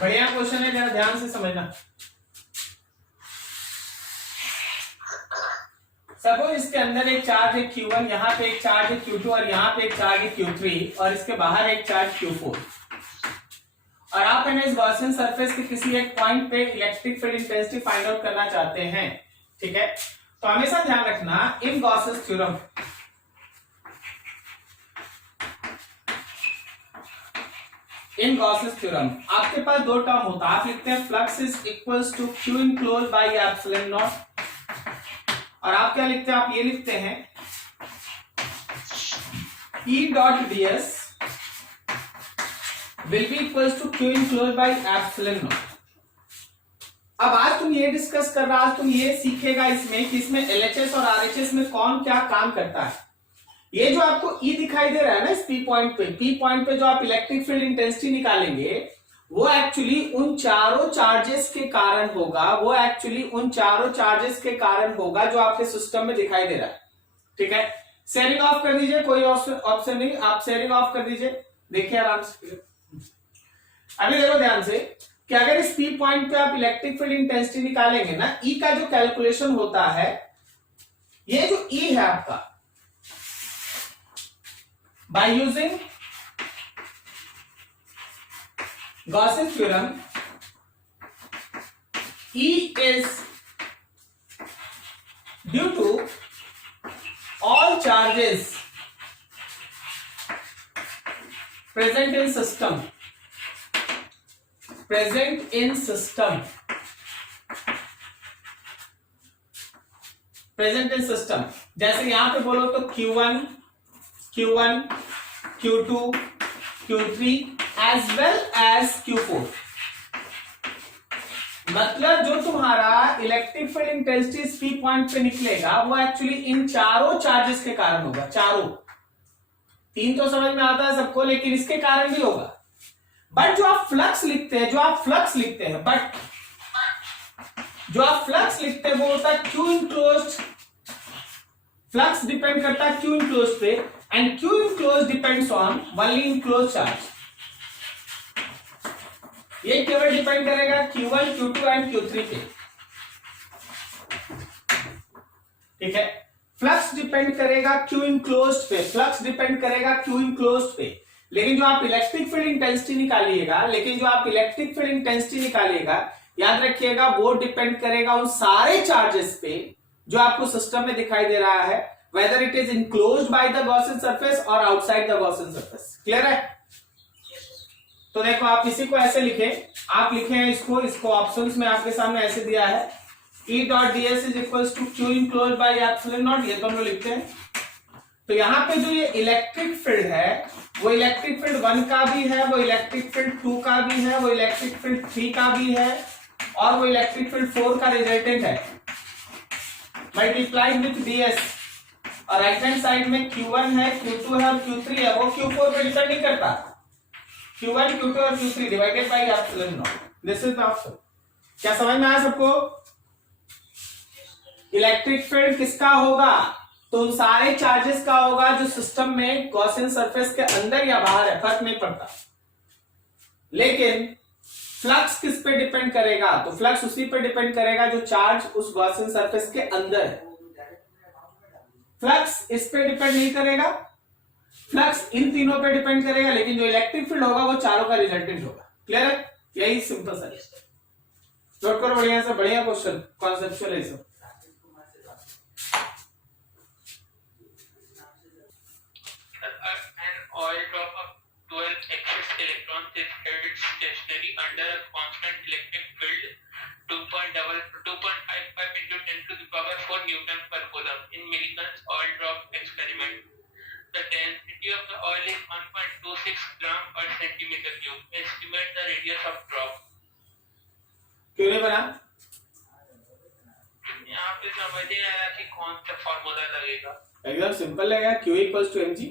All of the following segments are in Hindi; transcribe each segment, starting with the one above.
बढ़िया क्वेश्चन है, जरा ध्यान से समझना। सपोज इसके अंदर एक चार्ज है Q1, यहाँ पे एक चार्ज है Q2 और यहाँ पे एक चार्ज है Q3 और इसके बाहर एक चार्ज Q4, और आप इस गॉसियन सरफेस के किसी एक पॉइंट पे electric field intensity find out करना चाहते हैं। ठीक है, तो हमेशा ध्यान रखना in Gauss's theorem, in Gauss's theorem आपके पास दो टर्म होता है। आप लिखते हैं flux is equals to Q enclose by epsilon not, और आप क्या लिखते हैं, आप ये लिखते हैं E dot ds will be equals to Q enclosed by epsilon naught। अब आज तुम ये डिस्कस कर रहा, आज तुम ये सीखेगा इसमें कि इसमें LHS और RHS में कौन क्या काम करता है। ये जो आपको E दिखाई दे रहा है ना इस P पॉइंट पे जो आप इलेक्ट्रिक फील्ड इंटेंसिटी निकालेंगे वो एक्चुअली उन चारों चार्जेस के कारण होगा, वो एक्चुअली उन चारों चार्जेस के कारण होगा जो आपके सिस्टम में दिखाई दे रहा है। ठीक है, शेयरिंग ऑफ कर दीजिए, कोई ऑप्शन नहीं, आप शेयरिंग ऑफ कर दीजिए। देखिए आराम से, अभी देखो ध्यान से कि अगर इस P पॉइंट पे आप इलेक्ट्रिक फील्ड इंटेंसिटी निकालेंगे ना, E का जो कैलकुलेशन होता है, ये जो E है आपका, by using Gaussian theorem, E is due to all charges present in system, present in system, present in system। जैसे यहां पे बोलो तो Q1, Q2, Q3 as well as Q4, मतलब जो तुम्हारा electric field intensity P point पे निकलेगा वो एक्चुअली इन चारों चार्जेस के कारण होगा। चारों, तीन तो समझ में आता है सबको, लेकिन इसके कारण भी होगा। बट जो आप फ्लक्स लिखते हैं, बट जो आप फ्लक्स लिखते हैं वो होता है Q इनक्लोज्ड। फ्लक्स डिपेंड करता है Q इनक्लोज्ड पे, and Q enclosed depends on only enclosed charge. ये केवल डिपेंड करेगा Q1, Q2 एंड Q3 पे। ठीक है, फ्लक्स डिपेंड करेगा Q इनक्लोज्ड पे, फ्लक्स डिपेंड करेगा Q इनक्लोज्ड पे, लेकिन जो आप इलेक्ट्रिक फील्ड इंटेंसिटी निकालिएगा, याद रखिएगा वो डिपेंड करेगा उन सारे चार्जेस पे जो आपको सिस्टम में दिखाई दे रहा है, whether it is enclosed by the Gaussian surface or outside the Gaussian surface. Clear है? तो देखो आप इसी को ऐसे लिखें, आप लिखें इसको ऑप्शंस में आपके सामने ऐसे दिया है, E dot ds is equals to Q enclosed by epsilon not, ये तो हम लोग लिखते हैं। तो यहाँ पे जो ये इलेक्ट्रिक फील्ड है वो इलेक्ट्रिक फील्ड 1 का भी है, वो इलेक्ट्रिक फील्ड 2 का भी है, वो इलेक्ट्रिक फील्ड 3 का भी है, और वो इलेक्ट्रिक फील्ड 4 का रिजल्टेंट है, मल्टीप्लाइड विथ ds। और राइट हैंड साइड में Q1 है, Q2 है और Q3 है, वो Q4 पे डिपेंड नहीं करता। Q1, Q2 और Q3 divided by epsilon not, this is the option. क्या समझ में आया सबको? इलेक्ट्रिक फील्ड किसका होगा? तो उन सारे चार्जेस का होगा जो सिस्टम में गॉसियन सरफेस के अंदर या बाहर है, फर्क नहीं पड़ता। लेकिन फ्लक्स किस पे डिपेंड करेगा? तो फ्लक्स उसी पे डिपेंड करेगा जो चार्ज उस गॉसियन सरफेस के अंदर है। फ्लक्स इस पे डिपेंड नहीं करेगा, फ्लक्स इन तीनों पे डिपेंड करेगा, लेकिन जो इलेक्ट्रिक फील्ड होगा वो चारों का रिजल्टेंट होगा। क्लियर है? यही सिंपल सा नोट करो, बढ़िया से, बढ़िया क्वेश्चन, कॉन्सेप्चुअल है सब। Oil drop of 12 excess electrons is held stationary under a constant electric field 2.55 into 10 to the power 4 Newton per coulomb in milligrams oil drop experiment. The density of the oil is 1.26 gram per centimeter cube. Estimate the radius of drop. क्यों नहीं बना? यहाँ पे समझ नहीं आ रहा कि कौन सा फॉर्मूला लगेगा। एकदम सिंपल लगेगा, Q इक्वल्स टू mg।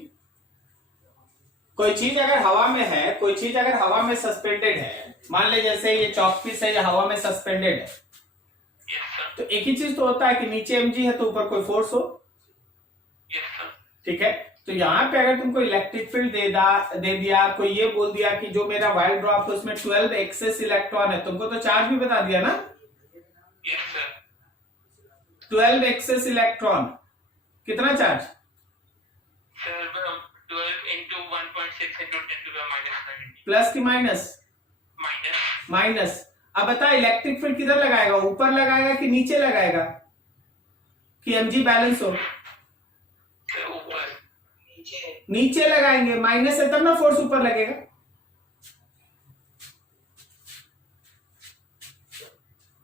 कोई चीज अगर हवा में है, कोई चीज अगर हवा में सस्पेंडेड है, मान ले जैसे ये चॉक पीस है, ये हवा में सस्पेंडेड है, तो एक ही चीज तो होता है कि नीचे mg है तो ऊपर कोई फोर्स हो। ठीक है, तो यहाँ पे अगर तुमको इलेक्ट्रिक फील्ड दे दिया, कोई ये बोल दिया कि जो मेरा वायर ड्रॉप है उसमें 12 एक्सेस इलेक्ट्रॉन है, तुमको तो चार्ज भी बता दिया ना। Yes, sir. 12 एक्सेस इलेक्ट्रॉन कितना charge? Sir, 12 into 1.6 into 10 to the minus 90. Plus की माइनस? Minus. माइनस। अब बता इलेक्ट्रिक फील्ड किधर लगाएगा, ऊपर लगाएगा कि नीचे लगाएगा कि mg बैलेंस हो? Sir, ऊपर. नीचे लगाएंगे, माइनस है तब ना फोर्स ऊपर लगेगा।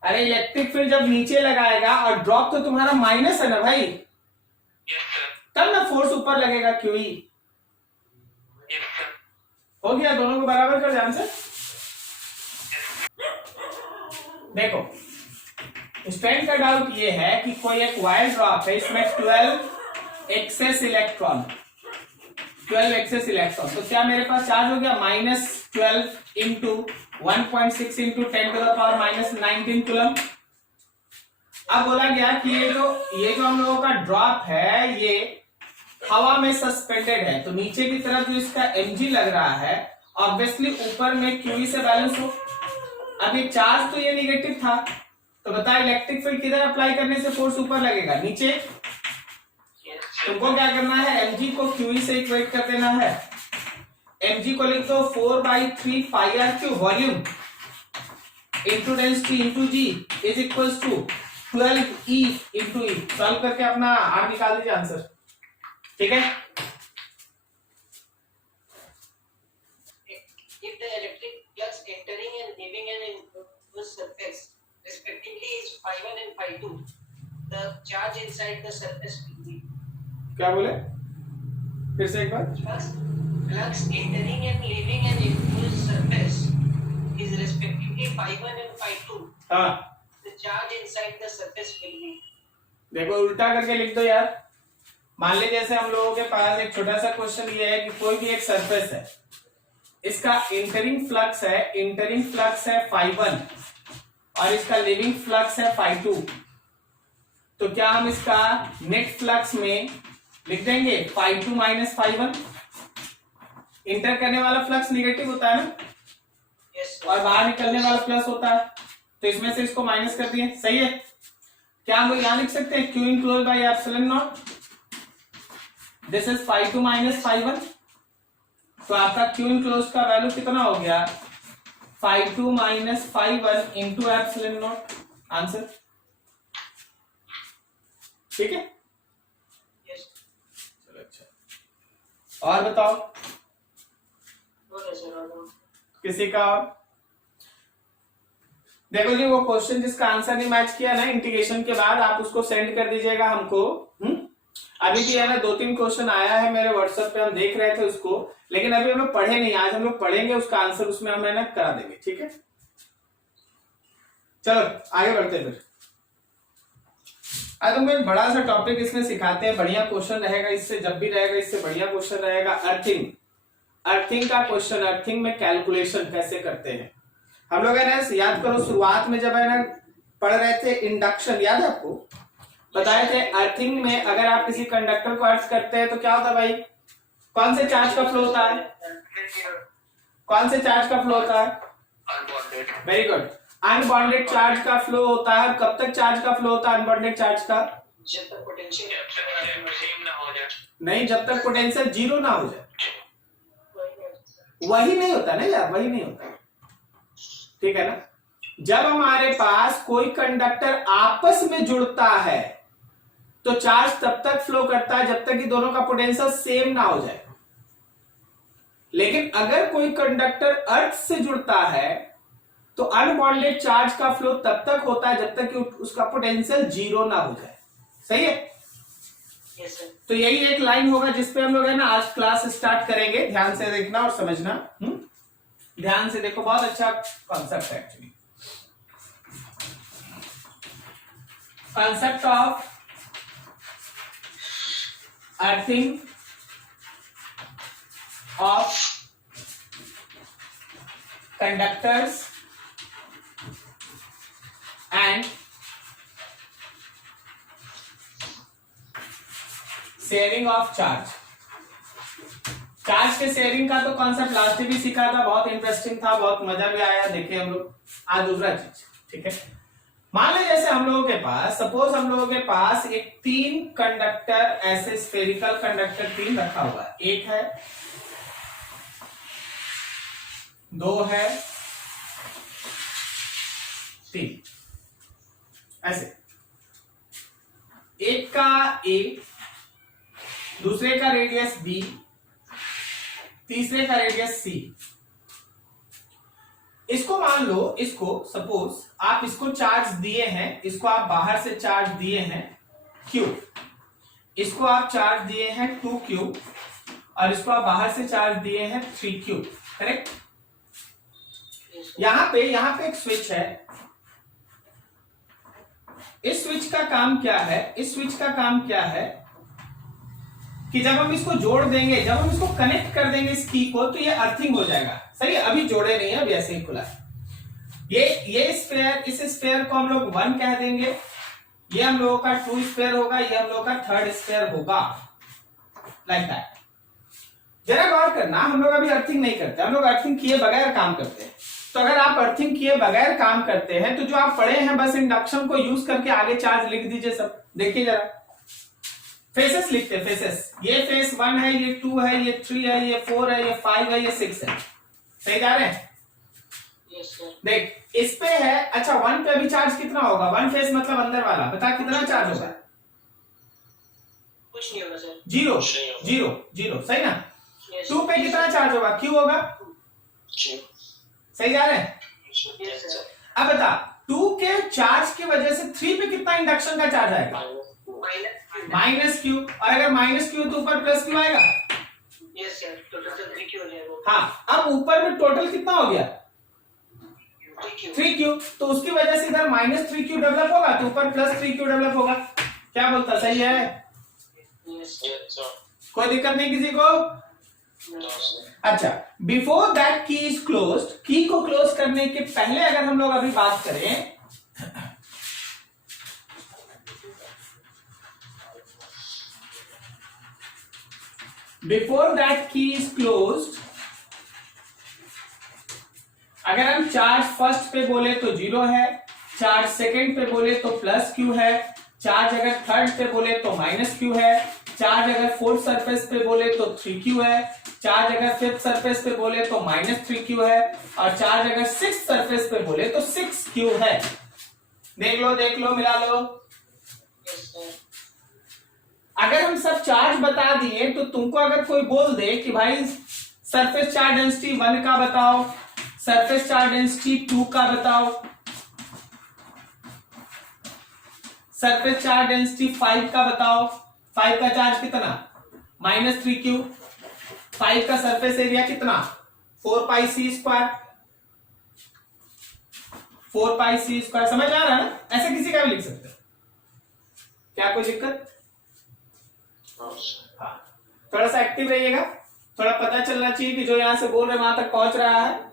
अरे इलेक्ट्रिक फील्ड जब नीचे लगाएगा और ड्रॉप तो तुम्हारा माइनस है ना भाई, Yes, sir. तब ना फोर्स ऊपर लगेगा क्यूई। Yes, sir. हो गया, दोनों को बराबर कर ध्यान से। देखो स्टूडेंट का डाउट ये है कि कोई एक वायर ड्रॉप है, इसमें 12 एक्सेस इलेक्ट्रॉन, 12 एक्सेस इलेक्ट्रॉन, तो क्या मेरे पास चार्ज हो गया -12 into 1.6 into 10 to the power -19 coulomb. अब बोला गया कि ये जो हम लोगों का ड्रॉप है ये हवा में सस्पेंडेड है, तो नीचे की तरफ जो इसका mg लग रहा है ऑब्वियसली ऊपर में QE से बैलेंस हो। अब ये चार्ज तो ये निगेटिव था, तो बता इलेक्ट्रिक फील्ड किधर अप्लाई करने से फोर्स ऊपर लगेगा, नीचे। तुमको क्या करना है, mg को QE से इक्वेट कर देना है। mg को लिख दो 4/3 pi R cube volume into density into G is equals to 12E into E. Solve करके अपना आर निकाल दीजिए आंसर, ठीक है। If the electric flux entering and leaving an enclosed surface respectively is phi1 and phi2, the charge inside the surface will be. क्या बोले फिर से एक बार? Flux entering and leaving an enclosed surface is respectively phi1 and phi2. हाँ The charge inside the surface will be. देखो उल्टा करके लिख दो यार। मान लीजिए जैसे हम लोगों के पास एक छोटा सा क्वेश्चन ये है कि कोई भी एक सरफेस है, इसका इंटरिंग फ्लक्स है phi1 और इसका लिविंग फ्लक्स है phi2, तो क्या हम इसका नेट फ्लक्स में लिख देंगे phi2 माइनस phi1। इंटर करने वाला फ्लक्स निगेटिव होता है ना, Yes, sir. और बाहर निकलने वाला प्लस होता है, तो इसमें से इसको माइनस कर दिए, सही है। क्या हम लोग यहां लिख सकते हैं Q enclose by epsilon not, this is phi2 minus phi1, तो आपका Q इनक्लोज का वैल्यू कितना हो गया phi2 minus phi1 into epsilon not, answer, ठीक है। Yes. चलो अच्छा, और बताओ बोलो sir, और किसी का और? देखो जी वो क्वेश्चन जिसका आंसर नहीं मैच किया ना इंटीग्रेशन के बाद, आप उसको सेंड कर दीजिएगा हमको। अभी भी है ना 2-3 क्वेश्चन आया है मेरे व्हाट्सएप पे, हम देख रहे थे उसको, लेकिन अभी हम लोग पढ़े नहीं, आज हम लोग पढ़ेंगे उसका आंसर, उसमें हम है ना करा देंगे, ठीक है। चलो आगे बढ़ते फिर। आज तुमको एक बड़ा सा टॉपिक इसमें सिखाते हैं, बढ़िया क्वेश्चन रहेगा इससे, जब भी रहेगा इससे बढ़िया क्वेश्चन रहेगा। अर्थिंग का क्वेश्चन, अर्थिंग में कैलकुलेशन कैसे करते हैं हम लोग, है ना याद करो शुरुआत में जब है ना पढ़ रहे थे इंडक्शन, याद है आपको, बताए थे अर्थिंग में अगर आप किसी कंडक्टर को अर्थ करते हैं तो क्या होता है भाई, कौन से चार्ज का फ्लो होता है, कौन से चार्ज का फ्लो होता है, Unbonded. Very good, unbonded charge का फ्लो होता है। कब तक चार्ज का फ्लो होता है अनबॉन्डेड चार्ज का? जब तक पोटेंशियल जब तक सेम ना हो जाए. नहीं, जब तक पोटेंशियल जीरो ना हो जाए, वही नहीं होता ना यार, वही नहीं होता, ठीक है ना। जब हमारे पास कोई कंडक्टर आपस में जुड़ता है तो चार्ज तब तक फ्लो करता है जब तक कि दोनों का पोटेंशियल सेम ना हो जाए, लेकिन अगर कोई कंडक्टर अर्थ से जुड़ता है तो अनबॉन्डेड चार्ज का फ्लो तब तक होता है जब तक कि उसका पोटेंशियल जीरो ना हो जाए, सही है। Yes sir. तो यही एक लाइन होगा जिसपे हम लोग है ना आज क्लास स्टार्ट करेंगे, ध्यान से देखना और समझना। ध्यान से देखो, बहुत अच्छा कॉन्सेप्ट है actually. Concept of earthing of conductors and sharing of charge। Charge के शेयरिंग का तो कॉन्सेप्ट लास्ट भी सीखा था, बहुत इंटरेस्टिंग था, बहुत मजा भी आया। देखिए हम लोग आज दूसरा चीज, ठीक है। मान लीजिए जैसे हम लोगों के पास, सपोज हम लोगों के पास एक 3 कंडक्टर ऐसे स्फेरिकल कंडक्टर 3 रखा हुआ है, एक है, 2 है, 3, ऐसे। एक का A, दूसरे का रेडियस B, तीसरे का रेडियस C। इसको मान लो, इसको सपोज आप इसको चार्ज दिए हैं, इसको आप बाहर से चार्ज दिए हैं Q, इसको आप चार्ज दिए हैं 2Q, और इसको आप बाहर से चार्ज दिए हैं 3Q, करेक्ट। यहां पे एक स्विच है। इस स्विच का काम क्या है, इस स्विच का काम क्या है कि जब हम इसको जोड़ देंगे, जब हम इसको कनेक्ट कर देंगे इस की को, तो ये अर्थिंग हो जाएगा। सही है, अभी जोड़े नहीं है, अभी ऐसे ही खुला है। ये स्फेयर, इस स्फेयर को हम लोग 1 कह देंगे, ये हम लोगों का 2 स्फेयर होगा, ये हम लोगों का 3rd स्फेयर होगा, लाइक दैट। जरा गौर करना, हम लोग अभी अर्थिंग नहीं करते, हम लोग अर्थिंग किए बगैर काम करते हैं। तो अगर आप अर्थिंग किए बगैर काम करते हैं तो जो आप पढ़े हैं बस इंडक्शन को यूज करके आगे चार्ज लिख दीजिए सब। देखिए जरा, फेसेस लिखते हैं, फेसेस। ये फेस 1 है, ये 2 है, ये 3 है, ये 4 है, ये 5 है, ये 6 है। सही जा रहे हैं? देख, इस पे है, अच्छा 1 पे अभी चार्ज कितना होगा? 1 फेस मतलब अंदर वाला, बता कितना चार्ज होगा? कुछ नहीं होगा सर। 0 0 0, सही ना? 2 पे कितना चार्ज होगा? Q होगा। सही जा रहे हैं? अब बता, 2 के चार्ज की वजह से 3 पे कितना इंडक्शन का चार्ज आएगा? -Q। और अगर -Q तो ऊपर +Q आएगा। यस सर, टोटल 3Q हो जाएगा। हाँ, अब ऊपर में टोटल कितना हो गया? 3Q। तो उसकी वजह से इधर -3Q डेवलप होगा, तो ऊपर +3Q डेवलप होगा। क्या बोलता, सही है? यस कोई दिक्कत नहीं किसी को? अच्छा, बिफोर दैट की इज क्लोज्ड, की को क्लोज करने के पहले अगर हम लोग अभी बात करें, बिफोर दैट की इज क्लोज्ड, अगर हम चार्ज फर्स्ट पे बोले तो 0 है, चार्ज सेकंड पे बोले तो +Q है, चार्ज अगर थर्ड पे बोले तो -Q है, चार्ज अगर फोर्थ सरफेस पे बोले तो 3Q है, चार्ज अगर फिफ्थ सरफेस पे बोले तो -3Q है, और चार्ज अगर सिक्स्थ सरफेस पे बोले तो 6Q है। देख लो, मिला लो। अगर हम सब चार्ज बता दिए तो तुमको अगर कोई बोल दे कि भाई सरफेस चार्ज डेंसिटी 1 का बताओ, सरफेस चार्ज डेंसिटी 2 का बताओ, सरफेस चार्ज डेंसिटी 5 का बताओ, 5 का चार्ज कितना? -3Q, 5 का सरफेस एरिया कितना? 4πc², 4πc²। समझ आ रहा है ना? ऐसे किसी का भी लिख सकते हो, क्या कोई दिक्कत? हाँ, थोड़ा सा एक्टिव रहिएगा, थोड़ा पता चलना चाहिए कि जो यहां से बोल रहे वहां तक पहुंच रहा है,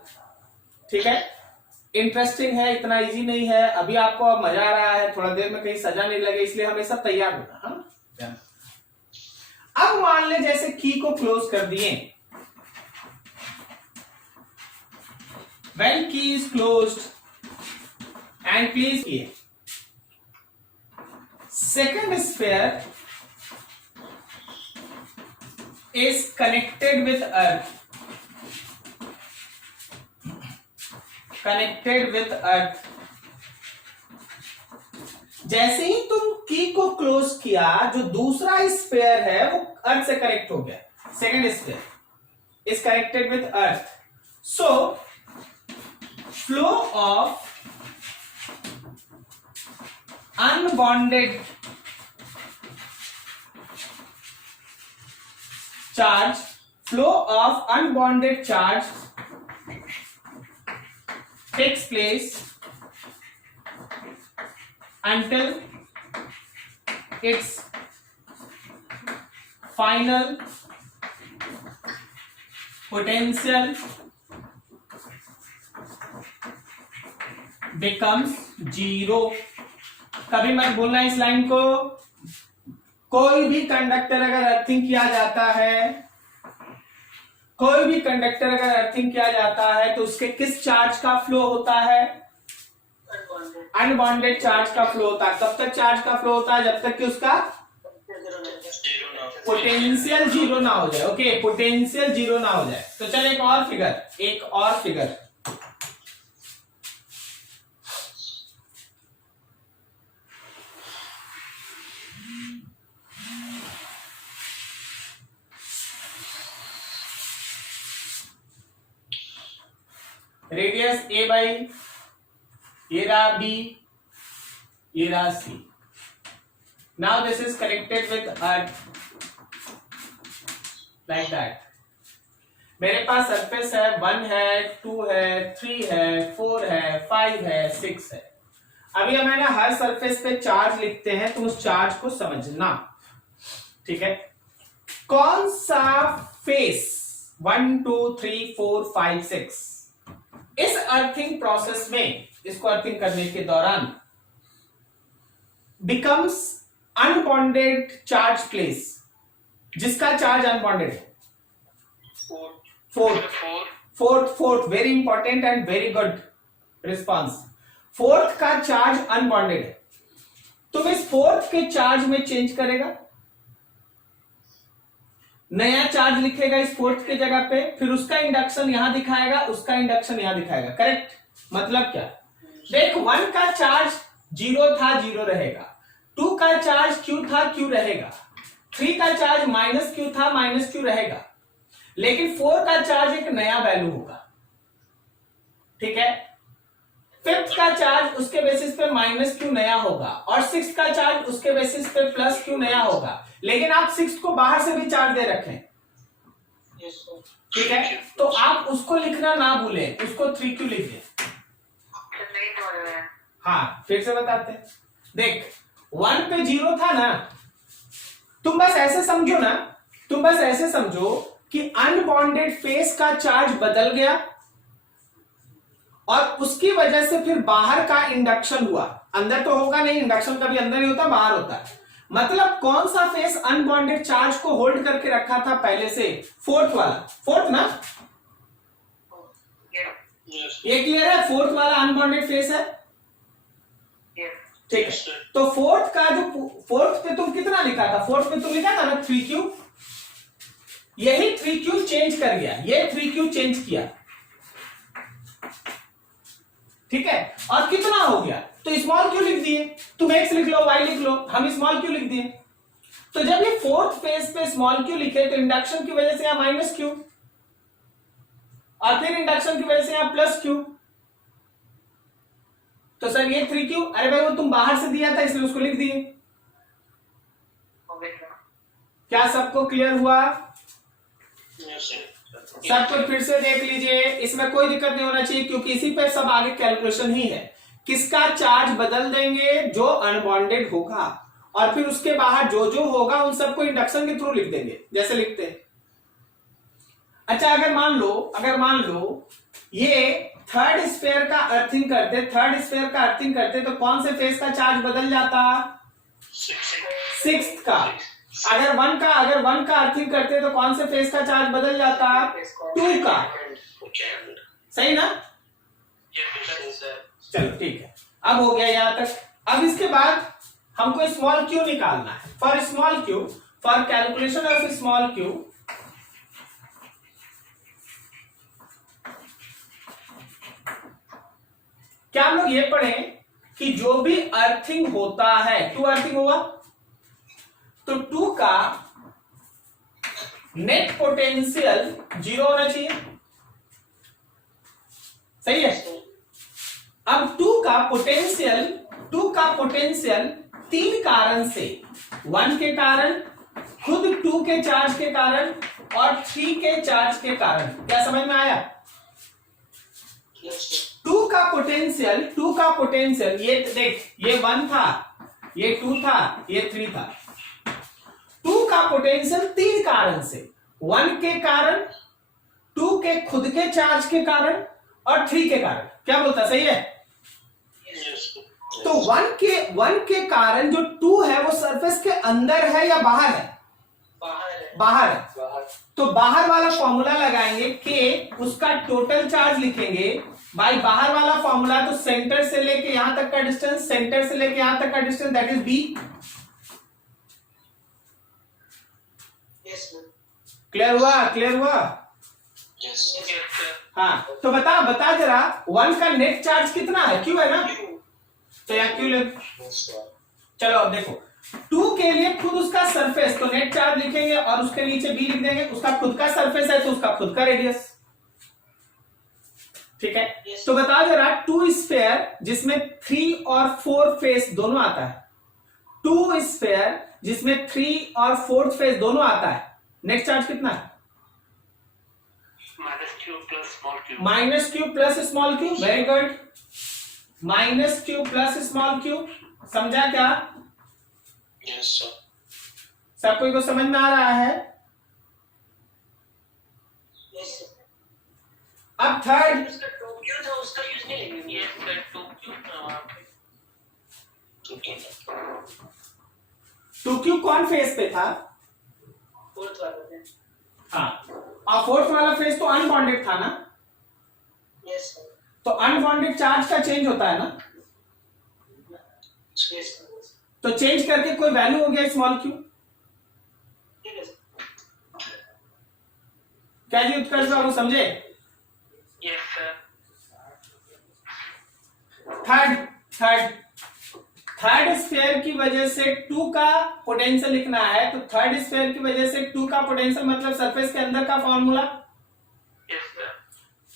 ठीक है? इंटरेस्टिंग है, इतना इजी नहीं है। अभी आपको अब मजा आ रहा है, थोड़ा देर में कहीं सजा नहीं लगे, इसलिए हमेशा तैयार होना। हाँ, अब मान ले जैसे की को क्लोज कर दिए, when key is closed and please किए, second sphere is connected with earth, जैसे ही तुम की को क्लोज किया, जो दूसरा स्फीयर है वो अर्थ से कनेक्ट हो गया। Second sphere is connected with earth, so flow of unbonded charge takes place until its final potential becomes 0। कभी मत भूलना इस लाइन को। कोई भी कंडक्टर अगर अर्थिंग किया जाता है कोई भी कंडक्टर अगर अर्थिंग किया जाता है तो उसके किस चार्ज का फ्लो होता है? अनबॉन्डेड चार्ज का फ्लो होता है। कब तक चार्ज का फ्लो होता है? जब तक कि उसका पोटेंशियल जीरो ना हो जाए। ओके, पोटेंशियल जीरो ना हो जाए। तो चल एक और फिगर रेडियस ए बाई ये रहा बी, ये रहा C. Now this is connected with earth like that. मेरे पास सरफेस है 1 है 2 है 3 है 4 है 5 है 6 है। अभी हम है ना हर सरफेस पे चार्ज लिखते हैं, तुम उस चार्ज को समझना, ठीक है? कौन सा फेस 1 2 3 4 5 6 इस अर्थिंग प्रोसेस में, इसको अर्थिंग करने के दौरान बिकम्स अनबॉन्डेड चार्ज प्लेस, जिसका चार्ज अनबॉन्डेड है? Fourth, very important and very good response. Fourth का चार्ज अनबॉन्डेड है। तुम इस फोर्थ के चार्ज में चेंज करेगा, नया चार्ज लिखेगा इस फोर्थ के जगह पे, फिर उसका इंडक्शन यहां दिखाएगा, उसका इंडक्शन यहां दिखाएगा। करेक्ट? मतलब क्या? देख, 1 का चार्ज 0 था, 0 रहेगा। 2 का चार्ज Q था, Q रहेगा। 3 का चार्ज -Q था, -Q रहेगा। लेकिन 4 का चार्ज एक नया वैल्यू होगा, ठीक है? 5th का चार्ज उसके बेसिस पे -Q नया होगा, और 6th का चार्ज उसके बेसिस पे +Q नया होगा। लेकिन आप 6th को बाहर से भी चार्ज दे रखें, ठीक है? तो आप उसको लिखना ना भूलें, उसको 3Q लिख दें। हाँ, फिर से बताते हैं। देख, 1 पे 0 था ना, तुम बस ऐसे समझो कि अनबॉन्डेड फेस का चार्ज बदल गया, और उसकी वजह से फिर बाहर का इंडक्शन हुआ। अंदर तो होगा नहीं, इंडक्शन कभी अंदर नहीं होता, बाहर होता है। मतलब कौन सा फेस अनबॉन्डेड चार्ज को होल्ड करके रखा था पहले से? फोर्थ वाला। फोर्थ ना? ये क्लियर है? फोर्थ वाला अनबॉन्डेड फेस है, ठीक है? तो फोर्थ का जो फोर्थ पे तुम कितना लिखा था? फोर्थ पे तुम लिखा था ना 3Q। यही 3Q चेंज कर गया, ये 3Q चेंज किया, ठीक है? और कितना हो गया? तो स्मॉल क्यू लिख दिए। तुम एक्स लिख लो, वाई लिख लो, हम स्मॉल क्यू लिख दिए। तो जब ये फोर्थ फेज पे स्मॉल क्यू लिखे तो इंडक्शन की वजह से यहां -Q, और फिर इंडक्शन की वजह से यहां +Q। तो सर ये 3Q, अरे भाई वो तुम बाहर से दिया था इसलिए उसको लिख दिए। क्या सबको क्लियर हुआ? सब कुछ फिर से देख लीजिए, इसमें कोई दिक्कत नहीं होना चाहिए, क्योंकि इसी पे सब आगे कैलकुलेशन ही है। किसका चार्ज बदल देंगे? जो अनबॉन्डेड होगा, और फिर उसके बाहर जो जो होगा उन सबको इंडक्शन के थ्रू लिख देंगे, जैसे लिखते हैं। अच्छा, अगर मान लो ये थर्ड स्फीयर का अर्थिंग करते, तो कौन से फेस का चार्ज बदल जाता? 6th का। अगर 1 का अर्थिंग करते तो कौन से फेस का चार्ज बदल जाता? 2 का। सही ना? चलो ठीक है, अब हो गया यहां तक। अब इसके बाद हमको स्मॉल क्यू निकालना है। For calculation of small Q, क्या हम लोग ये पढ़ें कि जो भी अर्थिंग होता है, 2 अर्थिंग हुआ तो 2 का नेट पोटेंशियल 0 होना चाहिए, सही है? अब 2 का पोटेंशियल 3 कारण से, 1 के कारण, खुद 2 के चार्ज के कारण, और 3 के चार्ज के कारण। क्या समझ में आया? 2 का पोटेंशियल ये देख, ये 1 था, ये 2 था, ये 3 था। 2 का पोटेंशियल 3 कारण से, 1 के कारण, 2 के खुद के चार्ज के कारण, और 3 के कारण। क्या बोलता? सही है? तो 1 के कारण जो 2 है वो सरफेस के अंदर है या बाहर है? बाहर है। बाहर है, तो बाहर वाला फॉर्मूला लगाएंगे के, उसका टोटल चार्ज लिखेंगे बाई बाहर वाला फॉर्मूला, तो सेंटर से लेके यहां तक का डिस्टेंस, सेंटर से लेके यहां तक का distance, that is B. Yes sir. Clear हुआ? क्लियर हुआ? Yes, sir. हाँ, तो बता जरा, 1 का नेट चार्ज कितना है? क्यू है ना, तो यहाँ क्यू ले। चलो अब देखो, 2 के लिए खुद उसका सरफेस, तो नेट चार्ज लिखेंगे और उसके नीचे बी लिख देंगे, उसका खुद का सरफेस है तो उसका खुद का रेडियस। ठीक है, तो बता जरा 2 स्फीयर जिसमें 3 और 4 फेस दोनों आता है, 2 स्फीयर जिसमें 3 और 4 फेस दोनों आता है, नेट चार्ज कितना है? -q plus small q. -q plus small Q, very good. -q plus small Q, समझा क्या? Yes, sir. सब कोई को समझ में आ रहा है? Yes sir. अब थर्ड, उसका टोक्यो था, उसका यूज नहीं लेंगे। Yes, sir. 2q वहाँ पे 2q कौन फेस पे था? फोर्थ वाला है। हाँ, और फोर्थ वाला फेस तो अनबॉन्डेड था ना, यस सर। तो अनबॉन्डेड चार्ज का चेंज होता है ना, यस सर। तो चेंज करके कोई वैल्यू हो गया स्मॉल क्यू। ठीक है सर। क्या जी उत्कर्ष बाबू समझे? Yes, sir. थर्ड स्फीयर की वजह से 2 का पोटेंशियल लिखना है, तो थर्ड स्फीयर की वजह से 2 का पोटेंशियल मतलब सरफेस के अंदर का फॉर्मूला। Yes, sir.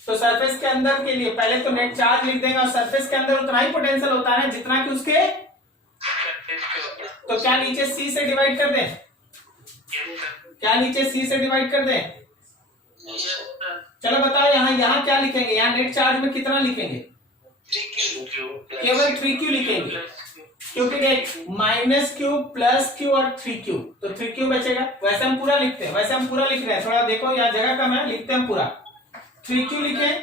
तो सरफेस के अंदर के लिए पहले तो नेट चार्ज लिख देंगे, और सरफेस के अंदर उतना ही पोटेंशियल होता है जितना कि उसके, Surface पे होगा. तो क्या नीचे सी से डिवाइड कर दें? Yes, sir. क्या नीचे सी से डिवाइड कर दें? Yes, sir. चलो बताओ, यहाँ क्या लिखेंगे? यहाँ नेट चार्ज में कितना लिखेंगे? 3q. केवल 3q लिखेंगे, Plus q. क्योंकि देख -q प्लस q और 3q, तो 3q बचेगा। वैसे हम पूरा लिखते हैं, लिख रहे हैं, थोड़ा देखो यहाँ जगह कम है, लिखते हैं पूरा। 3q लिखें,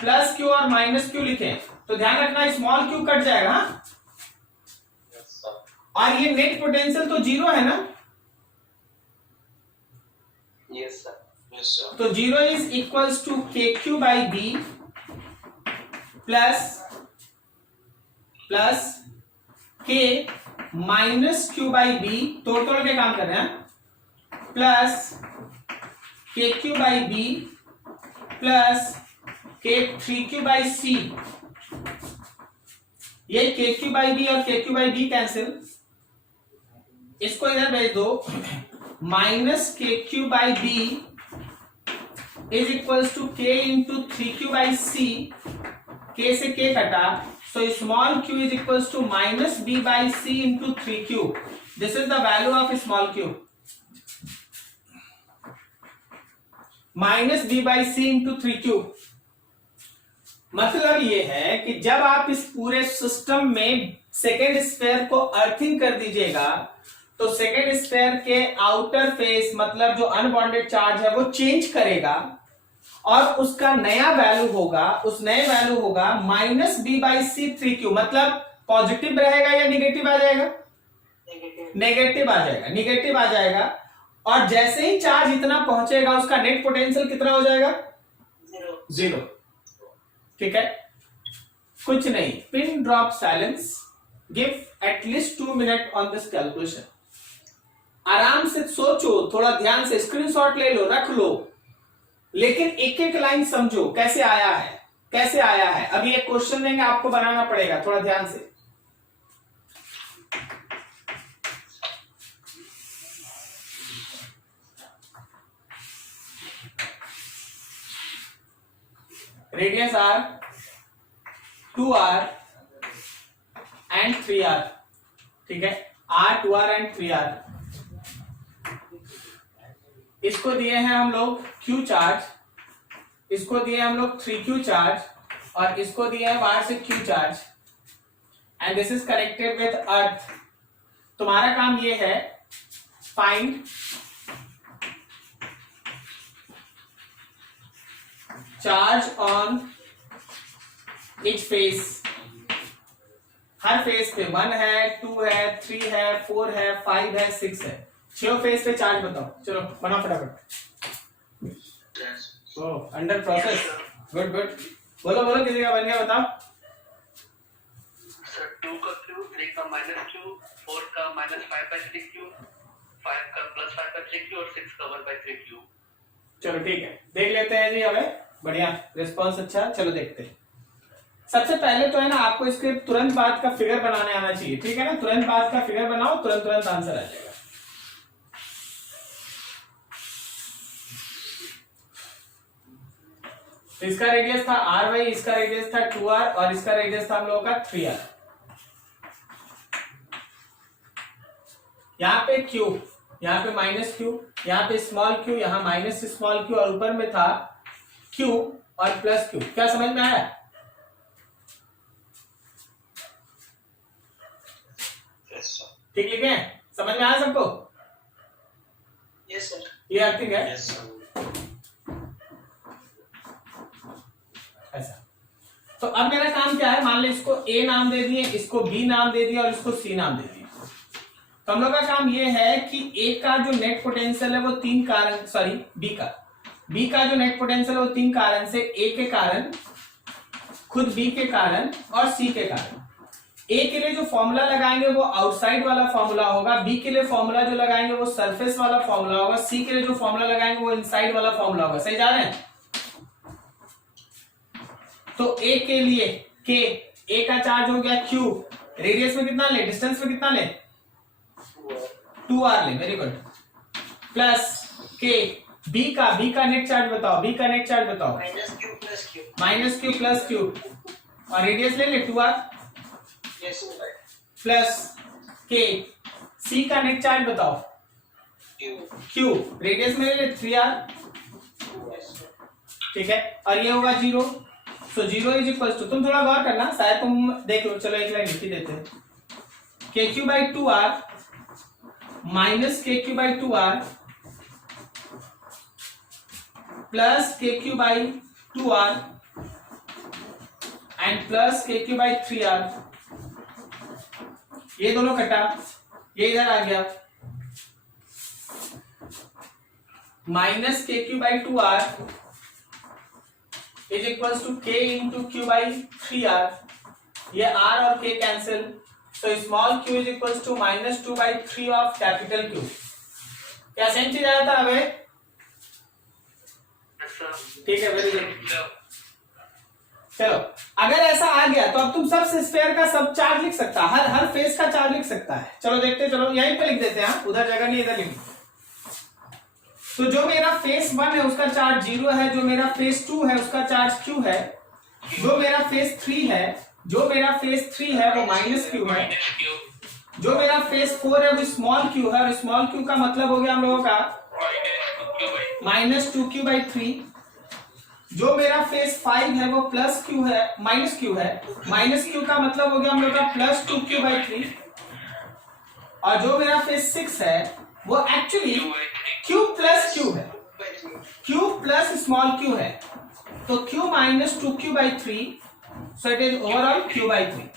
प्लस q और -q लिखें, तो ध्यान रखना स्मॉल q कट जाएगा। हाँ, और ये नेट पोटेंशियल तो 0 है ना, Yes, sir. Yes, sir. तो 0 is equals to kq by b plus k minus q by B, तोड़ के काम कर रहे हैं, plus kq by b plus k 3q by c। ये kq बाई b और kq बाई b कैंसिल, इसको इधर भेज दो, minus kq by b is equals to k into 3q by c, k से k कटा, so small q is equals to minus b by c into 3q. This is the value of small q. Minus b by c into 3q. मतलब ये है कि जब आप इस पूरे सिस्टम में सेकेंड स्फीयर को अर्थिंग कर दीजिएगा, तो सेकेंड स्फीयर के आउटर फेस मतलब जो अनबॉन्डेड चार्ज है वो चेंज करेगा, और उसका नया वैल्यू होगा, उस नए वैल्यू होगा minus B by C 3q, मतलब पॉजिटिव रहेगा या निगेटिव आ जाएगा? नेगेटिव आ जाएगा। और जैसे ही चार्ज इतना पहुंचेगा उसका नेट पोटेंशियल कितना हो जाएगा? 0। ठीक है, कुछ नहीं, pin drop silence, give at least 2 minute on this calculation. आराम से सोचो, थोड़ा ध्यान से स्क्रीनशॉट ले लो, रख लो, लेकिन एक एक लाइन समझो कैसे आया है। अभी एक क्वेश्चन देंगे, आपको बनाना पड़ेगा, थोड़ा ध्यान से। Radius r, 2r and 3r, ठीक है, r 2r एंड 3r। इसको दिए हैं हम लोग q चार्ज, इसको दिए हम लोग 3q चार्ज, और इसको दिए हैं बाहर से q charge, and this is connected with अर्थ। तुम्हारा काम ये है, find charge on each face. Her face पे 1 है, 2 है, 3 है, 4 है, 5 है, 6 है, 6 फेस पे चार्ज बताओ, चलो बनाओ फटाफट। ओ अंडर प्रोसेस, गुड गुड, बोलो बोलो किसी का बन गया बताओ। सर 2 का क्यूब, 3 का माइनस क्यूब, 4 का माइनस 5/3 क्यूब, 5 का प्लस 5/3 क्यूब और 6 का 1/3 क्यूब। चलो ठीक है, देख लेते हैं जी। हमें बढ़िया रिस्पांस अच्छा, चलो देखते हैं। सबसे पहले तो है ना आपको इसके तुरंत बाद का फिगर बनाने आना चाहिए, ठीक है ना। तुरंत बाद का फिगर बनाओ, तुरंत तुरंत आंसर आ जाएगा। तो इसका रेडियस था r/, इसका रेडियस था 2r और इसका रेडियस था हम लोगों का 3r। यहाँ पे q, यहाँ पे माइनस q, यहाँ पे स्मॉल q, यहाँ माइनस स्मॉल q और ऊपर में था q और प्लस q। क्या समझ में आया? ठीक लिखे हैं? समझ में आया सबको? Yes sir. ये अर्थिंग है ऐसा। तो अब मेरा काम क्या है, मान लो इसको A नाम दे दिए, इसको B नाम दे दिया और इसको C नाम दे दिया। तो हम लोग का काम ये है कि A का जो नेट पोटेंशियल है वो 3 कारण, सॉरी B का जो नेट पोटेंशियल है वो 3 कारण से, A के कारण, खुद B के कारण और C के कारण। A के लिए जो फॉर्मूला लगाएंगे वो आउटसाइड वाला फॉर्मूला होगा, B के लिए फॉर्मूला जो लगाएंगे वो सरफेस वाला फॉर्मूला होगा, C के लिए जो फॉर्मूला लगाएंगे वो इनसाइड वाला फॉर्मूला होगा। सही जा रहे हैं? तो A के लिए K, A का चार्ज हो गया Q, रेडियस में कितना ले, डिस्टेंस में कितना ले, 2r ले, very good, plus K, B का नेट चार्ज बताओ, B का नेट चार्ज बताओ, माइनस क्यू प्लस क्यू और रेडियस ले 2r, प्लस K, C का नेट चार्ज बताओ, Q, रेडियस में ले 3r, ठीक है, और ये होगा 0। सो 0 इज इक्वल टू, तुम थोड़ा गौर करना, शायद तुम देख लो, चलो एक लाइन लिख ही देते हैं, KQ/2r minus KQ/2r plus KQ/2r and plus KQ/3r। ये दोनों कटा, ये इधर आ गया, minus KQ/2r is equals to K into Q/3r। ये R और K कैंसिल, तो small q is equals to -2/3 of capital Q। क्या सेम चीज आया था अबे? ठीक है, वेरी गुड। चलो अगर ऐसा आ गया तो अब तुम सब स्फीयर का सब चार्ज लिख सकता है, हर फेस का चार्ज लिख सकता है। चलो देखते, चलो यहीं पे लिख देते हैं, उधर जगह नहीं, इधर लिख। तो जो मेरा फेस 1 है उसका चार्ज 0 है, जो मेरा फेस 2 है उसका चार्ज q है, जो मेरा फेस 3 है, वो -q है, जो मेरा फेस 4 है वो स्मॉल q है, और स्मॉल q का मतलब हो गया हम लोगों का -2q/3। जो मेरा फेस 5 है वो +q है, -q है, -q का मतलब हो गया हम लोग का +2q/3। और जो मेरा फेस 6 है वो एक्चुअली q प्लस q है, q प्लस स्मॉल q है, तो q -2q/3, so it is overall q/3।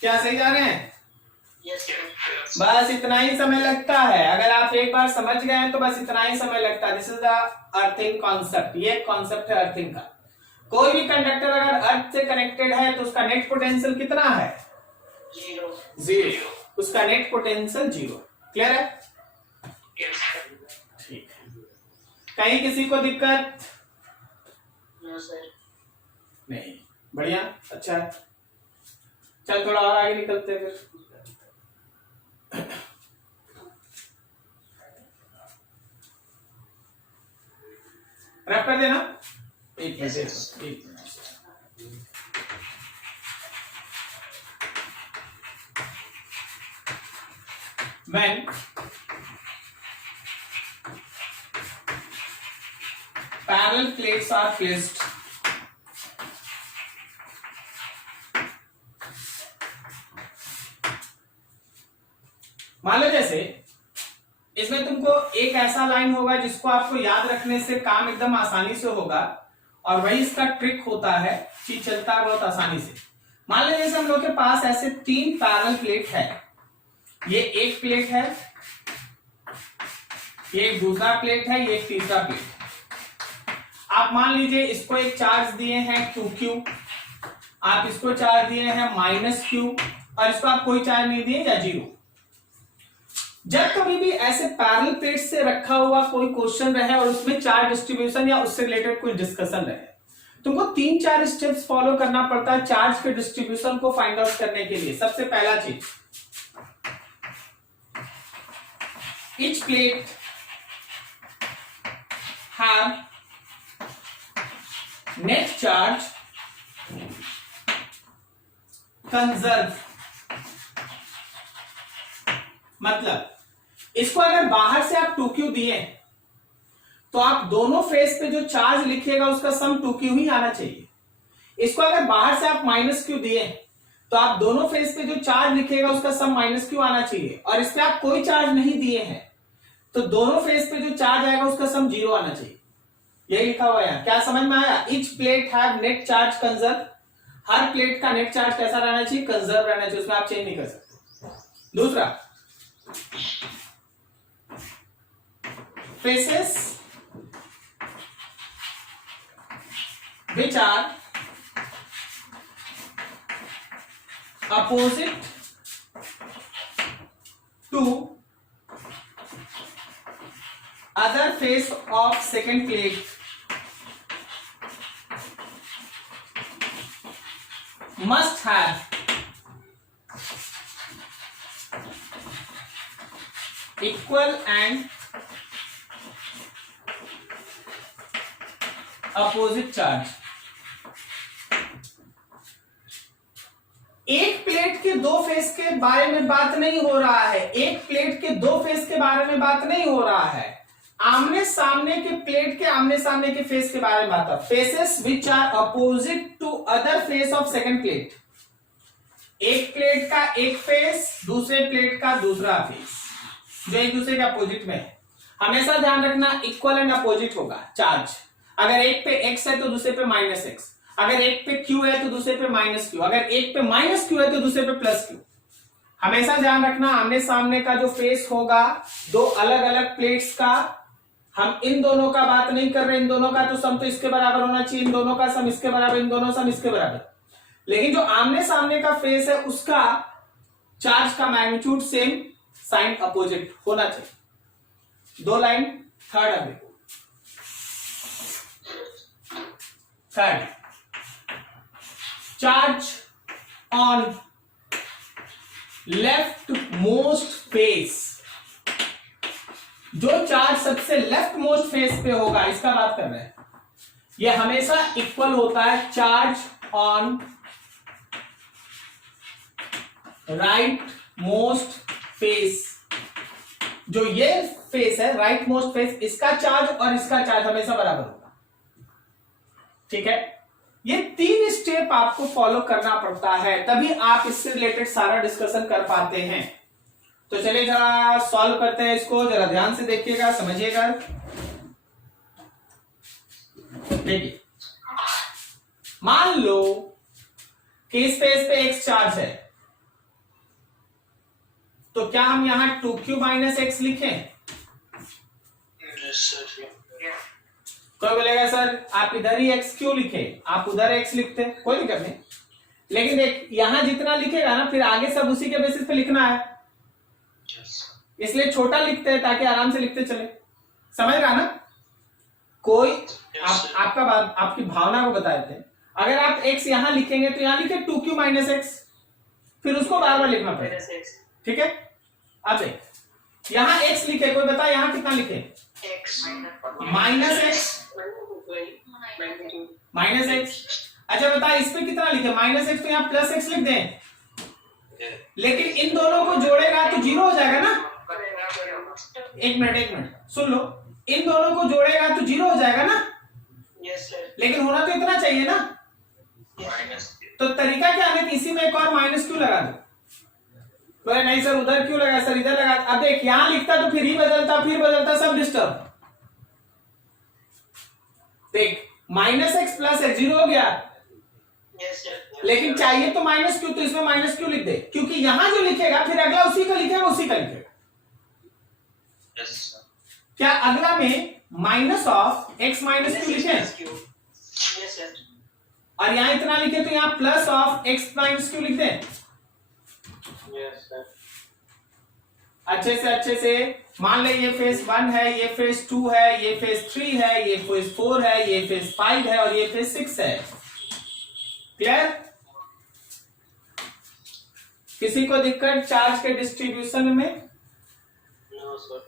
क्या सही जा रहे हैं? बस इतना ही समय लगता है, अगर आप एक बार समझ गए हैं तो बस इतना ही समय लगता है। This is the earthing concept, ये कॉन्सेप्ट है अर्थिंग का। कोई भी कंडक्टर अगर अर्थ से कनेक्टेड है तो उसका नेट पोटेंशियल कितना है? 0। उसका नेट पोटेंशियल 0। क्लियर है? ठीक है। कहीं किसी को दिक्कत? नहीं, बढ़िया, अच्छा है। चल थोड़ा और आगे निकलते हैं फिर। रैप कर देना, एक minute. When parallel plates are placed मान लो जैसे इसमें तुमको एक ऐसा लाइन होगा जिसको आपको याद रखने से काम एकदम आसानी से होगा, और वही इसका ट्रिक होता है, चीज चलता है बहुत आसानी से। मान लो जैसे हम लोग के पास ऐसे 3 पैरेलल प्लेट है, ये एक प्लेट है, ये एक दूसरा प्लेट है, ये एक तीसरा प्लेट है। आप मान लीजिए इसको एक चार्ज दिए हैं QQ, आप इसको चार्ज दिए हैं -Q, और इसको आप कोई चार्ज नहीं दिए या 0। जब कभी भी ऐसे पैरेलल प्लेट से रखा हुआ कोई क्वेश्चन रहे और उसमें चार्ज डिस्ट्रीब्यूशन या उससे रिलेटेड कोई डिस्कशन रहे, तुमको 3-4 स्टेप्स फॉलो करना पड़ता है चार्ज के डिस्ट्रीब्यूशन को फाइंड आउट करने के लिए। सबसे पहला चीज, each plate have net charge conserve. मतलब इसको अगर बाहर से आप 2Q दिए तो आप दोनों फेस पे जो चार्ज लिखिएगा उसका सम 2Q ही आना चाहिए। इसको अगर बाहर से आप -Q दिए तो आप दोनों फेस पे जो चार्ज लिखिएगा उसका सम -Q आना चाहिए, और इस पे आप कोई चार्ज नहीं दिए हैं तो दोनों फेस पे जो चार्ज आएगा उसका सम 0 आना चाहिए। यही लिखा हुआ है। क्या समझ में आया? Each plate have net charge conserve. Her plate का नेट चार्ज कैसा रहना चाहिए? कंजर्व रहना चाहिए, उसमें आप चेंज नहीं कर सकते। दूसरा, faces which are opposite to other face of second plate must have equal and opposite charge। एक प्लेट के दो फेस के बारे में बात नहीं हो रहा है, एक प्लेट के दो फेस के बारे में बात नहीं हो रहा है, आमने सामने के प्लेट के आमने सामने के फेस के बारे में बात है। Faces which are opposite to other face of second plate. एक प्लेट का एक फेस, दूसरे प्लेट का दूसरा फेस, जो एक दूसरे के अपोजिट में है। हमेशा ध्यान रखना इक्वल एंड अपोजिट होगा चार्ज। अगर एक पे x है तो दूसरे पे -x, अगर एक पे q है तो दूसरे पे -q, अगर एक पे -q है तो दूसरे पे +q। हमेशा ध्यान रखना आमने सामने का जो फेस होगा दो अलग अलग प्लेट्स का, हम इन दोनों का बात नहीं कर रहे, इन दोनों का तो सम तो इसके बराबर होना चाहिए, इन दोनों का सम इसके बराबर, इन दोनों सम इसके बराबर, लेकिन जो आमने सामने का फेस है उसका चार्ज का मैग्नीट्यूड सेम, साइन अपोजिट होना चाहिए। 2 लाइन। थर्ड अभी third, charge on left most face. जो चार्ज सबसे लेफ्ट मोस्ट फेस पे होगा, इसका बात कर रहे हैं, यह हमेशा इक्वल होता है charge on right most face. जो ये फेस है राइट मोस्ट फेस, इसका चार्ज और इसका चार्ज हमेशा बराबर होगा। ठीक है, ये 3 स्टेप आपको फॉलो करना पड़ता है, तभी आप इससे रिलेटेड सारा डिस्कशन कर पाते हैं। तो चलिए जरा सॉल्व करते हैं इसको, जरा ध्यान से देखिएगा, समझिएगा। देखिए, मान लो कि इस फेस पे x चार्ज है, तो क्या हम यहां 2q - x लिखें? कोई बोलेगा सर आप इधर ही x क्यों लिखे, आप उधर x लिखते, कोई दिक्कत नहीं, लेकिन देख यहां जितना लिखेगा ना फिर आगे सब उसी के बेसिस पे लिखना है, इसलिए छोटा लिखते हैं ताकि आराम से लिखते चले। समझ रहा ना? कोई आपका बात, आपकी भावना को बता देते हैं। अगर आप x यहां लिखेंगे तो यहां लिखे 2q - x, फिर उसको बार बार लिखना पड़ेगा। ठीक है, अब देख यहां x लिखे, कोई बता यहां कितना लिखे? x -x। अच्छा बता इस पे कितना लिखे? -x, तो यहाँ +x लिख दें, लेकिन इन दोनों को जोड़ेगा तो 0 हो जाएगा ना। एक मिनट सुन लो, इन दोनों को जोड़ेगा तो 0 हो जाएगा ना। Yes sir. लेकिन होना तो इतना चाहिए ना। तो तरीका क्या है कि इसी में एक और -q लगा दो। बोले नहीं सर उधर क्यों लगा, सर इधर लगा। अब देख यहां लिखता तो फिर ही बदलता, फिर बदलता, सब डिस्टर्ब। देख -x + x 0 हो गया। Yes sir. लेकिन चाहिए तो माइनस क्यू, तो इसमें माइनस क्यू लिख दे, क्योंकि यहां जो लिखेगा फिर अगला उसी का लिखेगा, उसी का लिखेगा। Yes, sir. क्या अगला में minus of x minus Q लिखे Yes, sir. और यहां इतना लिखे तो यहां plus of x minus Q लिख दें। Yes, sir. अच्छे से मान ले ये फेज 1 है, ये फेज 2 है, ये फेज 3 है, ये फेज 4 है, ये फेज 5 है और ये फेज 6 है। क्लियर? किसी को दिक्कत चार्ज के डिस्ट्रीब्यूशन में? No, sir.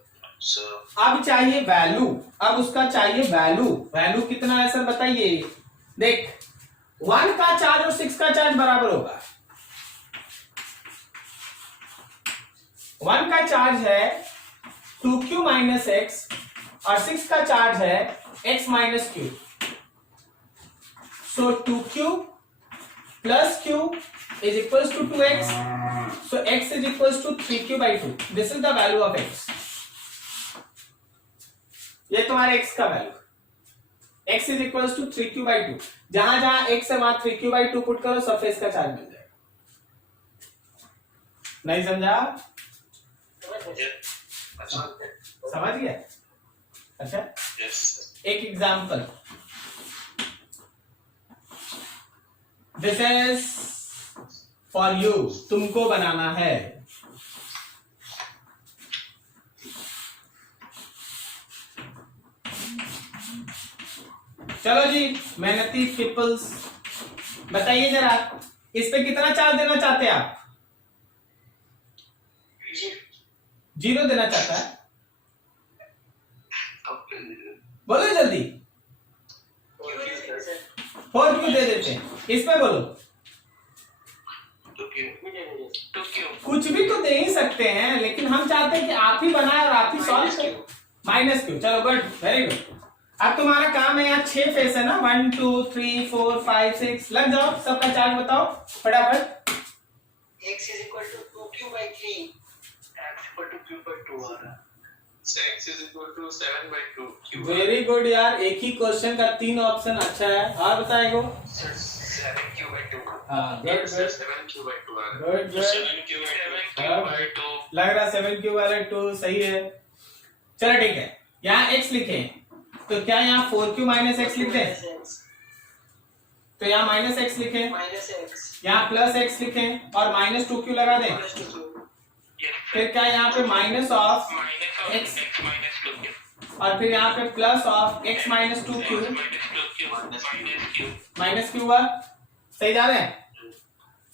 So, अब चाहिए वैल्यू, अब उसका चाहिए वैल्यू। वैल्यू कितना है सर बताइए। देख 1 का चार्ज और 6 का चार्ज बराबर होगा। 1 का चार्ज है 2q माइनस एक्स और 6 का चार्ज है x minus Q. So 2q plus q is equals to 2x. So x is equals to 3q by 2. This is the value of x. ये तुम्हारे x का value, x is equals to 3q by 2. जहां जहां x है वहां 3q by 2 पुट करो, सरफेस का चार्ज मिल जाएगा। नहीं समझा? समझ गया? अच्छा, yes, sir. एक example, this is for you, तुमको बनाना है। चलो जी मेहनती पीपल्स, बताइए जरा इस पे कितना चार्ज देना चाहते हैं आप? 0 देना चाहता है? बोलो जल्दी। 4 क्यों दे देते हैं? इसमें बोलो। तो क्यों? कुछ भी तो दे ही सकते हैं, लेकिन हम चाहते हैं कि आप ही बनाए और आप ही सॉल्व करें। माइनस क्यू, चलो गुड, वेरी गुड। अब तुम्हारा काम है, यहाँ 6 फेस है ना, 1 2 3 4 5 6, लग जाओ, सबका चार्ज बताओ फटाफट। X is equal to 2q by 3. X equal to q by 2 आ रहा है। So x is equal to 7 by 2 q. Very good यार, एक ही क्वेश्चन का 3 ऑप्शन, अच्छा है। और बताएगो। Sir, 7q by 2. हाँ good Sir, good 7q by 2 आ रहा है। Good good, 7q by 2. लग रहा 7q वाले 2 सही है। चलो ठीक है, यहाँ x लिखे तो क्या यहाँ 4q माइनस एक्स लिख दें? तो यहाँ माइनस एक्स लिखे, Minus x. यहाँ प्लस एक्स लिखे और माइनस 2q लगा दें। Plus 2q. Yes, फिर क्या यहाँ पे minus of minus of x x minus 2q. और फिर यहाँ पे plus of x minus 2q X minus 2q minus q. Minus q हुआ। सही जा रहे हैं?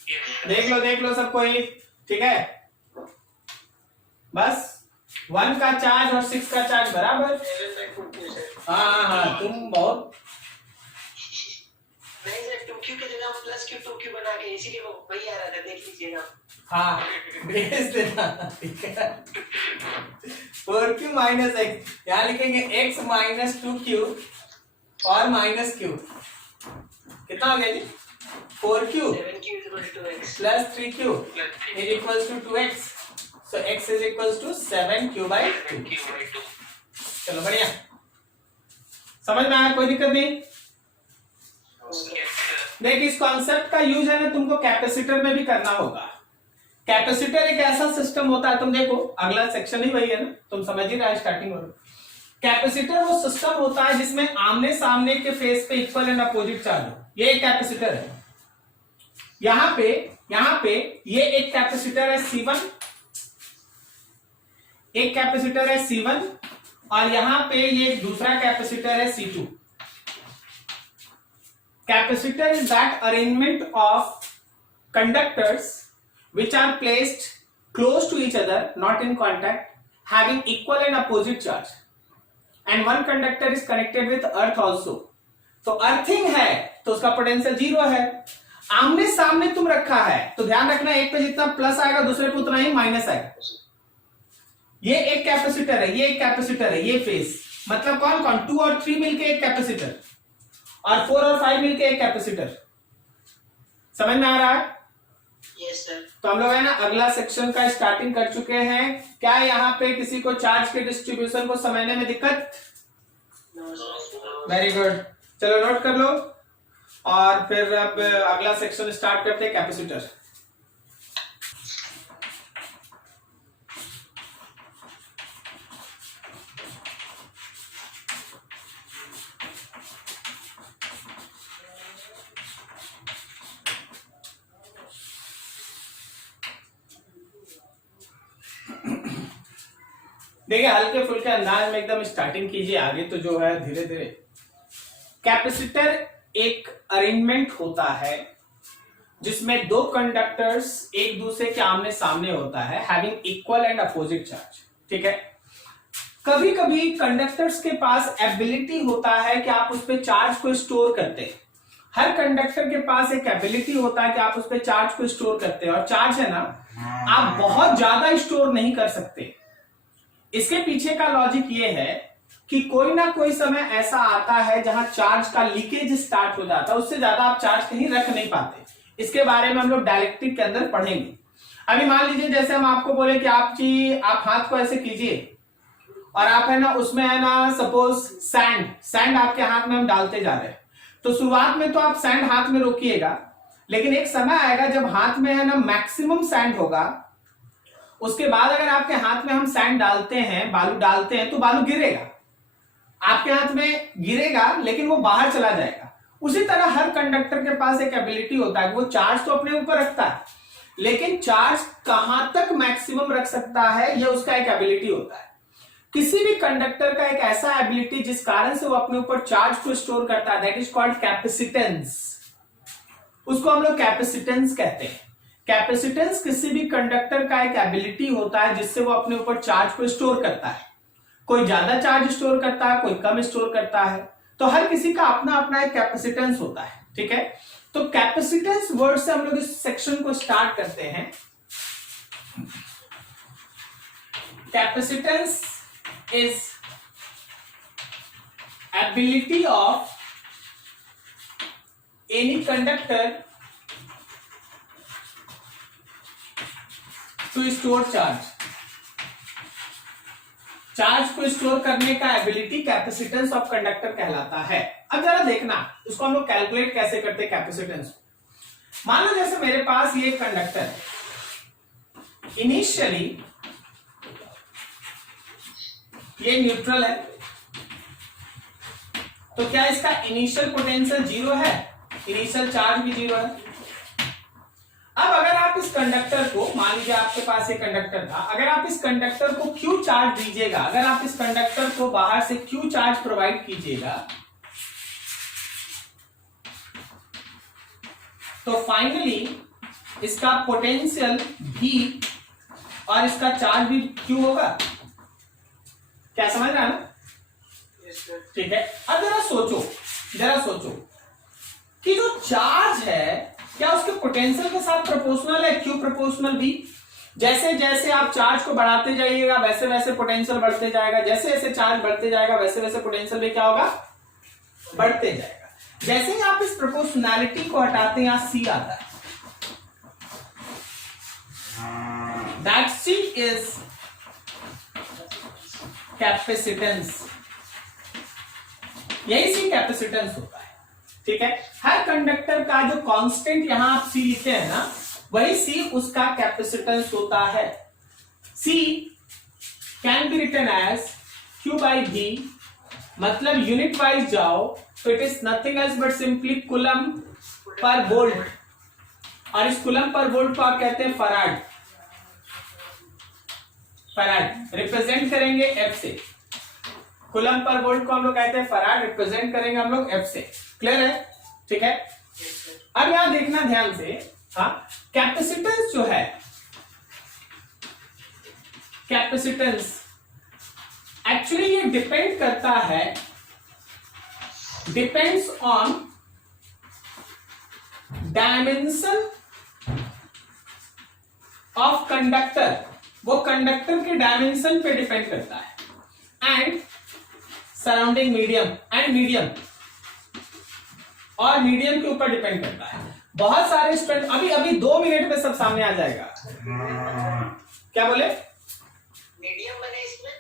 Yes, sir. देख लो सबको ही, ठीक है। बस 1 का चार्ज और 6 का चार्ज बराबर। 7 by 2q, sir. हाँ तुम बहुत, नहीं सर, 2q के जगह हम प्लस q 2q बना के, इसीलिए वो वही आ रहा था, देख लीजिएगा। हाँ भेज देना, ठीक है। 4q माइनस एक्स, यहाँ लिखेंगे x माइनस 2q और माइनस q, कितना हो गया जी? 4q 7q is equal to 2x. Plus 3q Plus 3q. is equals to 2x. So x is equals to 7q by 2. 7q by 2. चलो बढ़िया, समझ में आया? कोई दिक्कत नहीं। Yes, sir. देख इस कॉन्सेप्ट का यूज है ना तुमको कैपेसिटर में भी करना होगा। कैपेसिटर एक ऐसा सिस्टम होता है, तुम देखो अगला सेक्शन ही वही है ना, तुम समझ ही रहे स्टार्टिंग में। कैपेसिटर वो सिस्टम होता है जिसमें आमने सामने के फेस पे इक्वल एंड अपोजिट चार्ज हो, ये एक कैपेसिटर है। यहाँ पे ये एक कैपेसिटर है C1, एक कैपेसिटर है C1 और यहाँ पे ये दूसरा कैपेसिटर है C2। Capacitor is that arrangement of conductors which are placed close to each other, not in contact, having equal and opposite charge, and one conductor is connected with earth also. तो अर्थिंग है तो उसका पोटेंशियल 0 है। आमने सामने तुम रखा है तो ध्यान रखना, एक पे जितना प्लस आएगा दूसरे पे उतना ही माइनस आएगा। ये एक कैपेसिटर है, ये एक कैपेसिटर है, ये फेस मतलब कौन कौन, 2 और 3 मिलके एक कैपेसिटर और 4 और 5 मिलके एक कैपेसिटर। समझ में आ रहा है? Yes sir. तो हम लोग है ना अगला सेक्शन का स्टार्टिंग कर चुके हैं। क्या यहाँ पे किसी को चार्ज के डिस्ट्रीब्यूशन को समझने में दिक्कत? No sir. वेरी गुड, चलो नोट कर लो। और फिर अब अगला सेक्शन स्टार्ट करते हैं, कैपेसिटर। देखिए हल्के फुल्के अंदाज में एकदम स्टार्टिंग कीजिए, आगे तो जो है धीरे धीरे। कैपेसिटर एक अरेंजमेंट होता है जिसमें दो कंडक्टर्स एक दूसरे के आमने सामने होता है, having equal and opposite charge. ठीक है, कभी कभी कंडक्टर्स के पास एबिलिटी होता है कि आप उस पर चार्ज को स्टोर करते हैं। हर कंडक्टर के पास एक एबिलिटी होता है कि आप उस पर चार्ज को स्टोर करते हैं, और चार्ज है ना, आप बहुत ज्यादा स्टोर नहीं कर सकते। इसके पीछे का लॉजिक ये है कि कोई ना कोई समय ऐसा आता है जहां चार्ज का लीकेज स्टार्ट हो जाता है, उससे ज्यादा आप चार्ज कहीं रख नहीं पाते। इसके बारे में हम लोग डायलेक्ट्रिक के अंदर पढ़ेंगे। अभी मान लीजिए जैसे हम आपको बोले कि आप हाथ को ऐसे कीजिए और आप है ना उसमें है ना सपोज सैंड आपके हाथ में हम डालते जा रहे हैं, तो शुरुआत में तो आप सैंड हाथ में रोकिएगा, लेकिन एक समय आएगा जब हाथ में है ना मैक्सिमम सैंड होगा, उसके बाद अगर आपके हाथ में हम सैंड डालते हैं, बालू डालते हैं, तो बालू गिरेगा, आपके हाथ में गिरेगा लेकिन वो बाहर चला जाएगा। उसी तरह हर कंडक्टर के पास एक एबिलिटी होता है कि वो चार्ज तो अपने ऊपर रखता है, लेकिन चार्ज कहां तक मैक्सिमम रख सकता है, यह उसका एक एबिलिटी होता है। किसी भी कंडक्टर का एक ऐसा एबिलिटी जिस कारण से वो अपने ऊपर चार्ज को स्टोर करता है, दैट इज कॉल्ड कैपेसिटेंस। उसको हम लोग कैपेसिटेंस कहते हैं। कैपेसिटेंस किसी भी कंडक्टर का एक एबिलिटी होता है जिससे वो अपने ऊपर चार्ज को स्टोर करता है। कोई ज्यादा चार्ज स्टोर करता है, कोई कम स्टोर करता है, तो हर किसी का अपना अपना एक कैपेसिटेंस होता है। ठीक है, तो कैपेसिटेंस वर्ड से हम लोग इस सेक्शन को स्टार्ट करते हैं। Capacitance is ability of any conductor to store charge. Charge को स्टोर करने का एबिलिटी कैपेसिटेंस ऑफ कंडक्टर कहलाता है। अब जरा देखना उसको हम लोग कैलकुलेट कैसे करते हैं कैपेसिटेंस। मान लो जैसे मेरे पास ये कंडक्टर है, इनिशियली ये न्यूट्रल है, तो क्या इसका इनिशियल पोटेंशियल जीरो है, इनिशियल चार्ज भी जीरो है। अब अगर आप इस कंडक्टर को, मान लीजिए आपके पास ये कंडक्टर था, अगर आप इस कंडक्टर को क्यू चार्ज दीजिएगा, अगर आप इस कंडक्टर को बाहर से क्यू चार्ज प्रोवाइड कीजिएगा, तो फाइनली इसका पोटेंशियल भी और इसका चार्ज भी क्यू होगा। क्या समझ रहा है ना? ठीक है, अब जरा सोचो कि जो चार्ज है क्या उसके पोटेंशियल के साथ प्रोपोर्शनल है, क्यू प्रोपोर्शनल भी। जैसे जैसे आप चार्ज को बढ़ाते जाइएगा वैसे वैसे पोटेंशियल बढ़ते जाएगा, जैसे जैसे चार्ज बढ़ते जाएगा वैसे वैसे पोटेंशियल भी क्या होगा, बढ़ते जाएगा। जैसे ही आप इस प्रोपोर्शनैलिटी को हटाते हैं, यहां सी आता है, दैट सी इज कैपेसिटेंस। यही सी कैपेसिटेंस होता है। ठीक है, हर कंडक्टर का जो कांस्टेंट यहां आप सी लिखते हैं ना, वही सी उसका कैपेसिटेंस होता है। C can be written as Q by V, मतलब यूनिट वाइज जाओ तो it is nothing else but simply coulomb per volt, और इस कूलम पर वोल्ट को आप कहते हैं फराड। फराड रिप्रेजेंट करेंगे एफ से, कूलम पर वोल्ट को हम लोग कहते हैं फराड, रिप्रेजेंट करेंगे हम लोग एफ से। क्लियर है? ठीक है, अब यहां देखना ध्यान से। हाँ, कैपेसिटेंस जो है, कैपेसिटेंस एक्चुअली ये डिपेंड करता है, depends on dimension of conductor. वो कंडक्टर के डायमेंशन पे डिपेंड करता है, and surrounding medium, and medium, और मीडियम के ऊपर डिपेंड करता है। बहुत सारे स्टूडेंट अभी 2 मिनट में सब सामने आ जाएगा। क्या बोले? मीडियम बने इसमें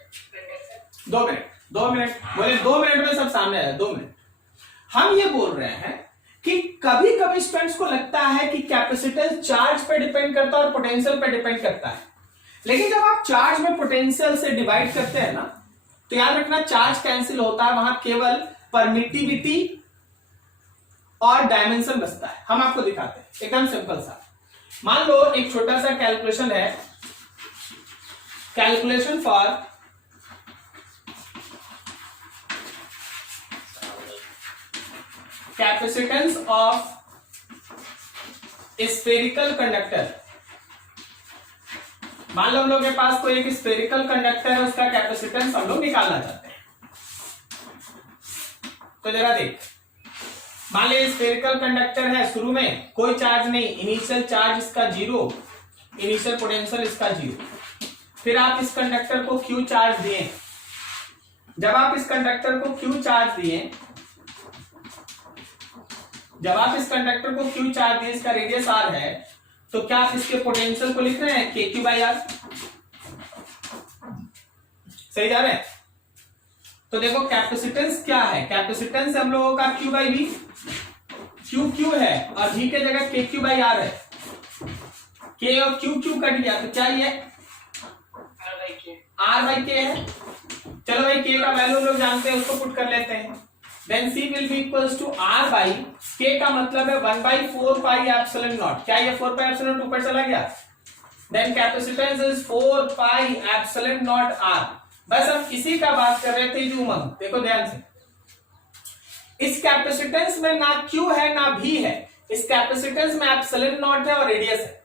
2 मिनट बोले, 2 मिनट में सब सामने आएगा। 2 मिनट हम ये बोल रहे हैं कि कभी कभी स्टूडेंट्स को लगता है कि कैपेसिटेंस चार्ज पे डिपेंड करता है और पोटेंशियल पे डिपेंड करता है, लेकिन जब आप चार्ज में पोटेंशियल से डिवाइड करते हैं ना, तो याद रखना चार्ज कैंसिल होता है, वहां केवल परमिटिविटी और डायमेंशन बचता है। हम आपको दिखाते हैं एकदम सिंपल सा। मान लो एक छोटा सा कैलकुलेशन है, calculation for capacitance of spherical conductor. मान लो हम लोग के पास कोई एक स्फेरिकल कंडक्टर है, उसका कैपेसिटेंस हम लोग निकालना चाहते हैं। तो जरा देख, मान लीजिए स्फेरिकल कंडक्टर है, शुरू में कोई चार्ज नहीं, इनिशियल चार्ज इसका 0, इनिशियल पोटेंशियल इसका 0। फिर आप इस कंडक्टर को Q चार्ज दिए। जब आप इस कंडक्टर को Q चार्ज दिए, इसका रेडियस R है, तो क्या आप इसके पोटेंशियल को लिख रहे हैं KQ/R? सही जा रहे हैं? तो देखो कैपेसिटेंस क्या है, कैपेसिटेंस हम लोगों का Q/V, Q है और V के जगह KQ/R है। K और Q कट गया, तो क्या ये R/K है। चलो भाई K का वैल्यू लोग जानते हैं, उसको पुट कर लेते हैं। Then C will be equals to R/K का मतलब है 1/4 पाई एप्सिलॉन नॉट। क्या ये 4 पाई एप्सिलॉन ऊपर चला गया? Then capacitance is 4 pi epsilon not R। बस हम इसी का बात कर रहे थे जो उमंग, देखो ध्यान से, इस कैपेसिटेंस में ना Q है ना V है, इस कैपेसिटेंस में एप्सिलॉन नॉट है और रेडियस है।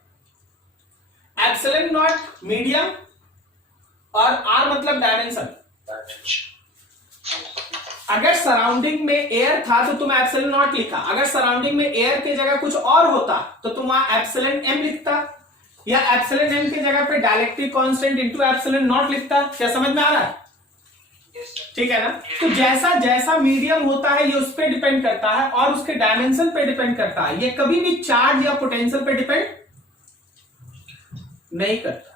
एप्सिलॉन नॉट मीडियम और R मतलब डायमेंशन। अगर सराउंडिंग में एयर था तो तुम एप्सिलॉन नॉट लिखा, अगर सराउंडिंग में एयर की जगह कुछ और होता तो तुम वहां एप्सिलॉन m लिखता, या एप्सिलॉन m की जगह पे dielectric constant into epsilon not लिखता। क्या समझ में आ रहा है? ठीक है ना? तो जैसा जैसा मीडियम होता है ये उस पर डिपेंड करता है और उसके डायमेंशन पे डिपेंड करता है। ये कभी भी चार्ज या पोटेंशियल पे डिपेंड नहीं करता।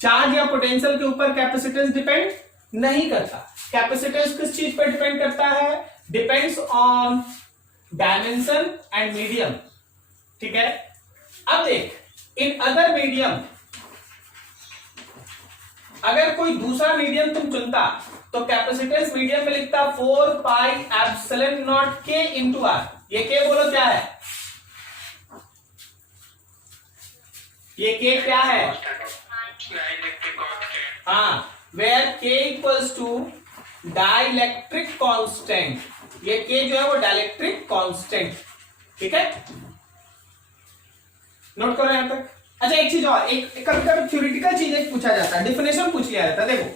चार्ज या पोटेंशियल के ऊपर कैपेसिटेंस डिपेंड नहीं करता। कैपेसिटेंस किस चीज पर डिपेंड करता है? Depends on dimension and medium. ठीक है, अब देख, इन अदर मीडियम अगर कोई दूसरा मीडियम तुम चुनता तो कैपेसिटेंस मीडियम में लिखता 4 pi epsilon not K into R। ये K बोलो क्या है? ये K क्या है? हाँ, where K equals to dielectric constant. ये K जो है वो डाइलेक्ट्रिक कांस्टेंट। ठीक है, नोट करो यहां तक। अच्छा, एक चीज और, एक कभी कभी थ्योरेटिकल चीज एक पूछा जाता है, डिफिनेशन पूछ लिया जाता है। देखो,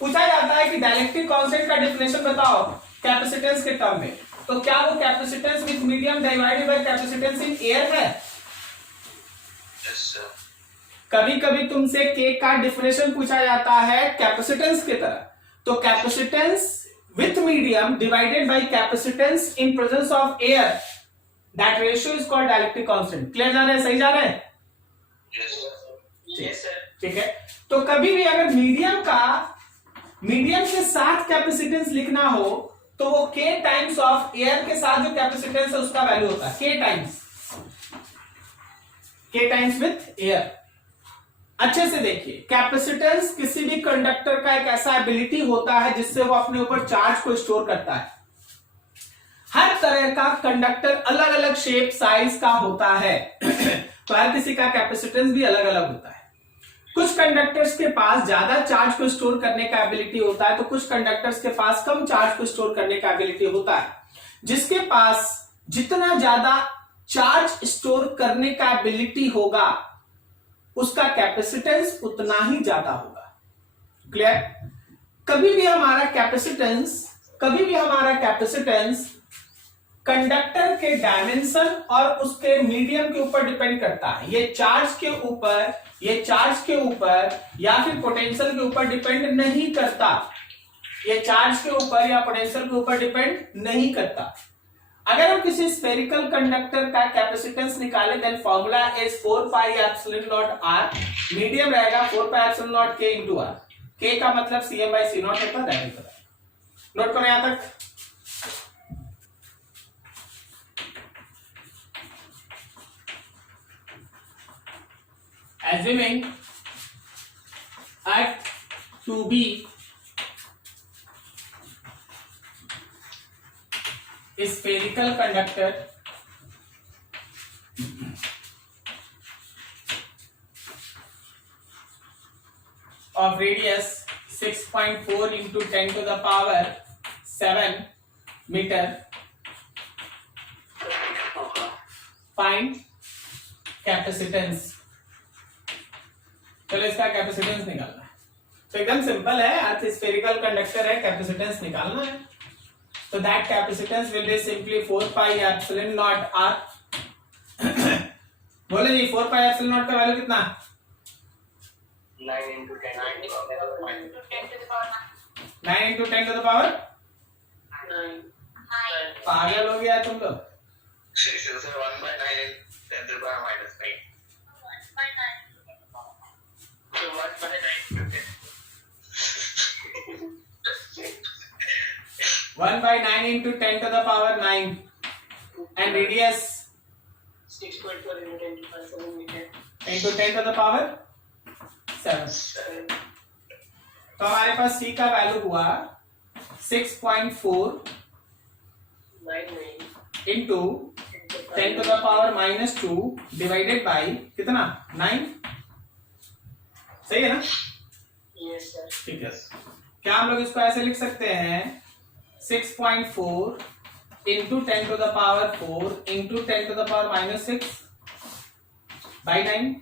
पूछा जाता है कि डाइलेक्ट्रिक कांस्टेंट का डिफिनेशन बताओ कैपेसिटेंस के टर्म में, तो क्या वो capacitance with medium divided by capacitance in air है? कभी कभी तुमसे K का डिफिनेशन पूछा जाता है कैपेसिटेंस की तरह, तो capacitance with medium divided by capacitance in presence of air, that ratio is called dielectric constant. Clear जा रहा है? सही जा रहा है? ठीक है, तो कभी भी अगर मीडियम के साथ कैपेसिटेंस लिखना हो तो वो K टाइम्स ऑफ एयर के साथ जो कैपेसिटेंस है उसका वैल्यू होता है K टाइम्स विथ एयर। अच्छे से देखिए, कैपेसिटेंस किसी भी कंडक्टर का एक ऐसा एबिलिटी होता है जिससे वो अपने ऊपर चार्ज को स्टोर करता है। हर तरह का कंडक्टर अलग अलग शेप साइज का होता है तो हर किसी का कैपेसिटेंस भी अलग अलग होता है। कुछ कंडक्टर्स के पास ज्यादा चार्ज को स्टोर करने का एबिलिटी होता है, तो कुछ कंडक्टर्स के पास कम चार्ज को स्टोर करने का एबिलिटी होता है। जिसके पास जितना ज्यादा चार्ज स्टोर करने का एबिलिटी होगा उसका कैपेसिटेंस उतना ही ज्यादा होगा। क्लियर? कभी भी हमारा कैपेसिटेंस कंडक्टर के डायमेंशन और उसके मीडियम के ऊपर डिपेंड करता है। ये चार्ज के ऊपर या फिर पोटेंशियल के ऊपर डिपेंड नहीं करता। ये चार्ज के ऊपर या पोटेंशियल के ऊपर डिपेंड नहीं करता। अगर हम किसी स्फेरिकल कंडक्टर का कैपेसिटेंस निकाले, then formula is 4 pi epsilon not R। Medium रहेगा 4 pi epsilon not K into R। K का मतलब CM/C नॉट होता है। नोट करो यहां तक। assuming earth to be a spherical conductor of radius 6.4 into 10 to the power 7 meter. Find capacitance. चलो इसका कैपेसिटेंस निकालना है. तो एकदम सिंपल है, अर्थ स्फेरिकल कंडक्टर है, कैपेसिटेंस निकालना है. तो that capacitance will be simply 4 pi epsilon not R. बोले जी 4 पाई एप्सिलॉन नॉट का वैल्यू कितना? 9 into 10 to the power 9 into 10 to the power 9 into 10 to the power 9. पागल हो गया तुम लोग. 1 by 9 and 10 to the power minus 9. So 1 by 9. 1 by 9 into 10 to the power 9 and radius 6.4 into 10 to the power 7 meter. into 10 to the power 7. 7. तो हमारे पास c का वैल्यू हुआ 6.4 into 10 to the power minus 2 divided by कितना 9. सही है ना? Yes, sir. ठीक है. क्या हम लोग इसको ऐसे लिख सकते हैं 6.4 into 10 to the power 4 into 10 to the power minus 6 by 9.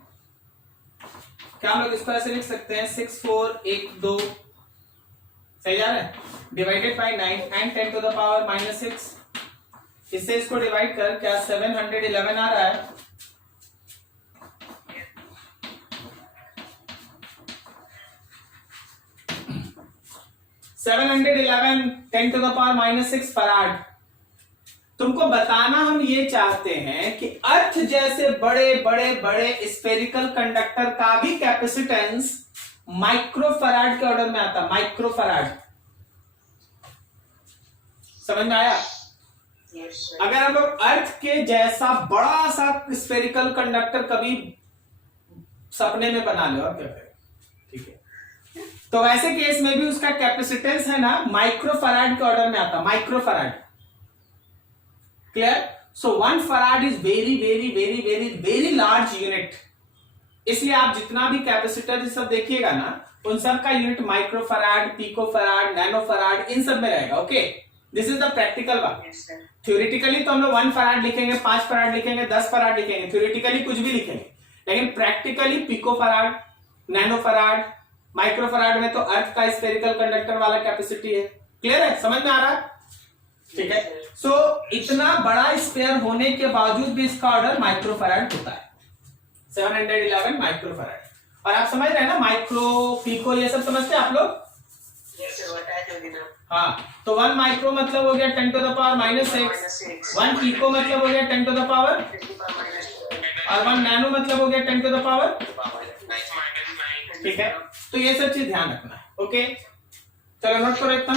क्या हम लोग इसको ऐसे लिख सकते हैं 6 4 1 2 सही जा रहा है divided by 9 and 10 to the power minus 6. इससे इसको डिवाइड कर क्या 711 आ रहा है. $711 10 to the power minus 6 farad. तुमको बताना हम ये चाहते हैं कि अर्थ जैसे बड़े बड़े बड़े स्फेरिकल कंडक्टर का भी कैपेसिटेंस माइक्रोफराड के ऑर्डर में आता है. माइक्रोफराड समझ में आया? Yes, sir. अगर हम लोग अर्थ के जैसा बड़ा सा स्फेरिकल कंडक्टर कभी सपने में बना ले और क्या करें. ठीक है, तो ऐसे केस में भी उसका कैपेसिटेंस है ना माइक्रोफराड के ऑर्डर में आता. Microfarad clear. So 1 farad is very very very very very large unit. इसलिए आप जितना भी कैपेसिटर सब देखिएगा ना उन सब का यूनिट माइक्रोफराड, पिकोफराड, नैनोफराड इन सब में रहेगा. Okay, this is the practical one. Yes, sir. Theoretically तो हम लोग 1 फराड लिखेंगे, 5 फराड लिखेंगे, 10 फराड लिखेंगे. थ्योरेटिकली कुछ भी लिखेंगे, लेकिन प्रैक्टिकली पिकोफराड, नैनोफराड, माइक्रोफराड में तो अर्थ का स्फेरिकल कंडक्टर वाला कैपेसिटी है. क्लियर है? समझ में आ रहा है? ठीक है. सो इतना बड़ा स्पेयर होने के बावजूद भी इसका ऑर्डर माइक्रोफराड होता है. 711 माइक्रोफराड. और आप समझ रहे हैं ना माइक्रो, पिको ये सब समझते हैं आप लोग? Yes, sir. What I told you now. हाँ, तो 1 माइक्रो मतलब हो गया 10 to the power minus 6. 1 pico मतलब हो गया 10 to the power, 10 to the power minus 4. और 1 नैनो मतलब हो गया 10 टू द पावर. Minus 9. ठीक है, तो ये सब चीज ध्यान रखना है. ओके, चलो नोट करो इतना.